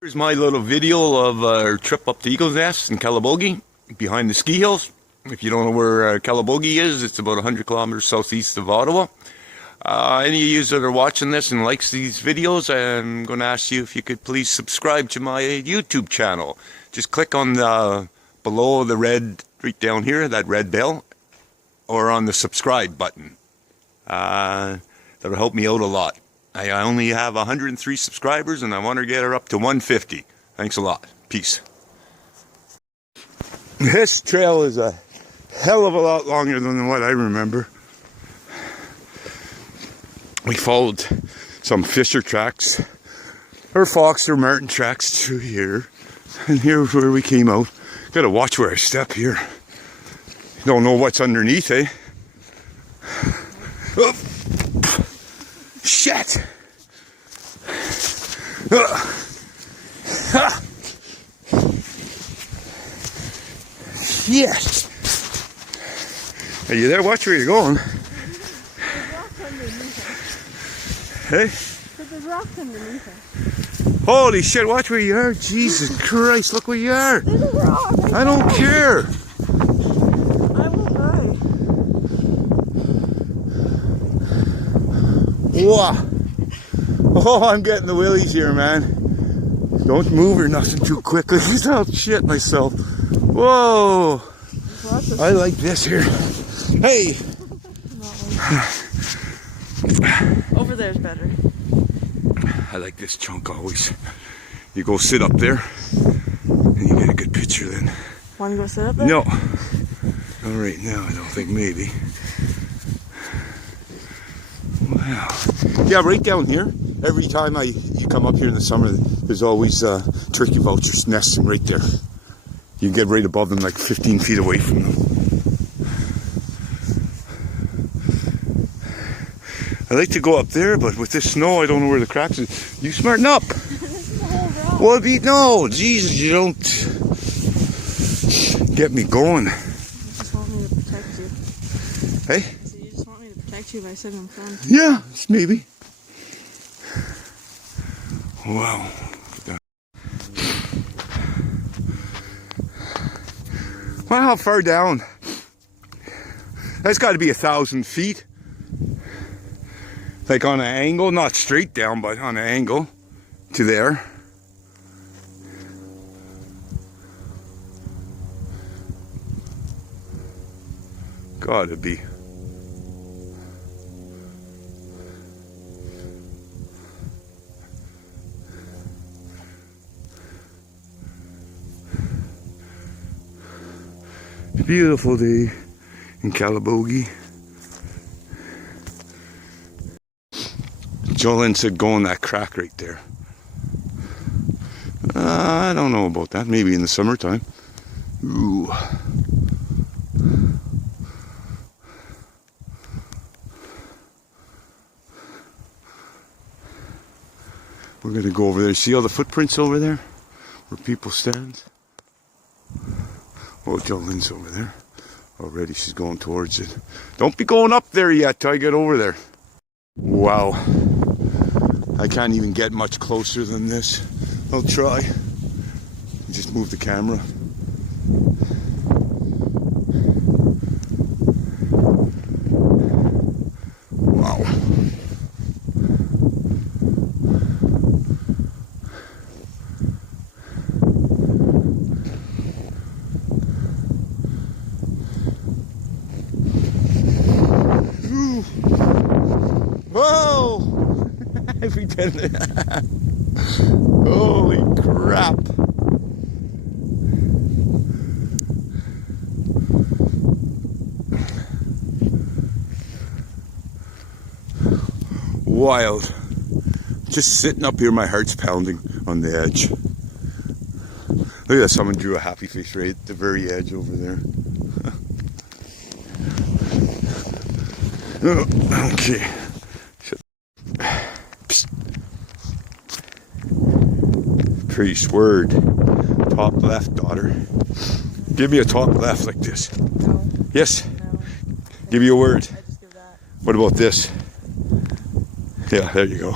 Here's my little video of our trip up to Eagle's Nest in Calabogie, behind the ski hills. If you don't know where Calabogie is, it's about 100 kilometers southeast of Ottawa. Any of you that are watching this and likes these videos, I'm going to ask you if you could please subscribe to my YouTube channel. Just click on the below the red, right down here, that red bell, or on the subscribe button. That'll help me out a lot. I only have 103 subscribers and I want to get her up to 150. Thanks a lot. Peace. This trail is a hell of a lot longer than what I remember. We followed some fisher tracks, or fox or marten tracks through here. And here's where we came out. Gotta watch where I step here. Don't know what's underneath, eh? Oh. Shit! Yes! Are you there? Watch where you're going. Hey? There's rocks underneath it. Holy shit, watch where you are. Jesus Christ, look where you are. There's a rock. I don't care. I won't die. Wow. Oh, I'm getting the willies here, man. Don't move or nothing too quickly. I'll shit myself. Whoa. I like this here. Hey. Over there's better. I like this chunk always. You go sit up there and you get a good picture then. Want to go sit up there? No. Not right now, I don't think, maybe. Wow. Yeah, right down here. Every time you come up here in the summer, there's always turkey vultures nesting right there. You can get right above them, like 15 feet away from them. I like to go up there, but with this snow, I don't know where the cracks is. You smarten up. This is the whole rock. Well, no, Jesus, you don't get me going. You just want me to protect you. Hey? So you just want me to protect you by sitting in front. Yeah, maybe. Wow. Well, how far down? That's got to be 1,000 feet. Like on an angle, not straight down, but on an angle to there. Gotta be. Beautiful day in Calabogie. Jolene said go in that crack right there. I don't know about that. Maybe in the summertime. Ooh. We're going to go over there. See all the footprints over there? Where people stand? Oh, Jolene's over there. Already she's going towards it. Don't be going up there yet till I get over there. Wow. I can't even get much closer than this. I'll try. Just move the camera. Wow. Whoa! Every 10. Holy crap! Wild. Just sitting up here, my heart's pounding on the edge. Look at that, someone drew a happy face right at the very edge over there. Okay. Priest, word. Top left, daughter. Give me a top left like this. No. Yes? No. Give you a word. I just give that. What about this? Yeah, there you go.